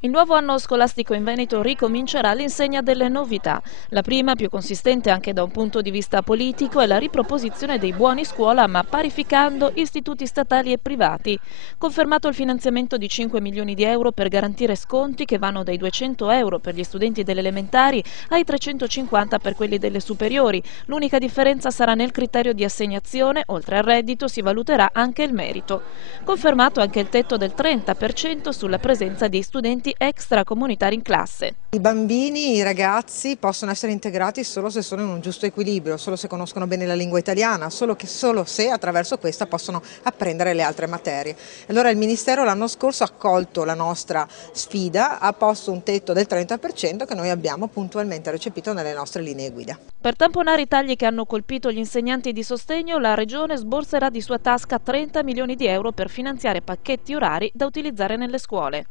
Il nuovo anno scolastico in Veneto ricomincerà all'insegna delle novità. La prima, più consistente anche da un punto di vista politico, è la riproposizione dei buoni scuola ma parificando istituti statali e privati. Confermato il finanziamento di 5 milioni di euro per garantire sconti che vanno dai 200 euro per gli studenti delle elementari ai 350 per quelli delle superiori. L'unica differenza sarà nel criterio di assegnazione, oltre al reddito si valuterà anche il merito. Confermato anche il tetto del 30% sulla presenza di studenti extracomunitari in classe. I bambini, i ragazzi possono essere integrati solo se sono in un giusto equilibrio, solo se conoscono bene la lingua italiana, solo se attraverso questa possono apprendere le altre materie. Allora il Ministero l'anno scorso ha accolto la nostra sfida, ha posto un tetto del 30% che noi abbiamo puntualmente recepito nelle nostre linee guida. Per tamponare i tagli che hanno colpito gli insegnanti di sostegno, la Regione sborserà di sua tasca 30 milioni di euro per finanziare pacchetti orari da utilizzare nelle scuole.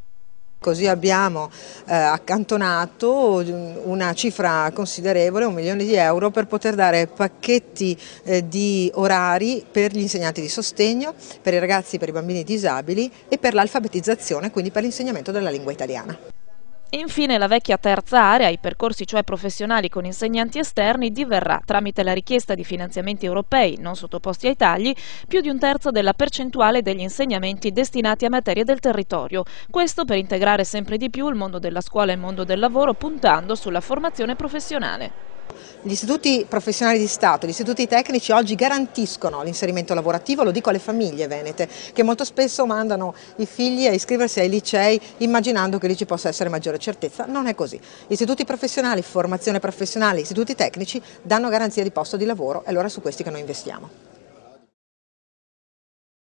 Così abbiamo accantonato una cifra considerevole, 1 milione di euro, per poter dare pacchetti di orari per gli insegnanti di sostegno, per i ragazzi, per i bambini disabili e per l'alfabetizzazione, quindi per l'insegnamento della lingua italiana. Infine la vecchia terza area, i percorsi cioè professionali con insegnanti esterni, diverrà, tramite la richiesta di finanziamenti europei non sottoposti ai tagli, più di un terzo della percentuale degli insegnamenti destinati a materie del territorio. Questo per integrare sempre di più il mondo della scuola e il mondo del lavoro, puntando sulla formazione professionale. Gli istituti professionali di Stato, gli istituti tecnici oggi garantiscono l'inserimento lavorativo, lo dico alle famiglie venete, che molto spesso mandano i figli a iscriversi ai licei immaginando che lì ci possa essere maggiore certezza. Non è così. Gli istituti professionali, formazione professionale, istituti tecnici danno garanzia di posto di lavoro e allora è su questi che noi investiamo.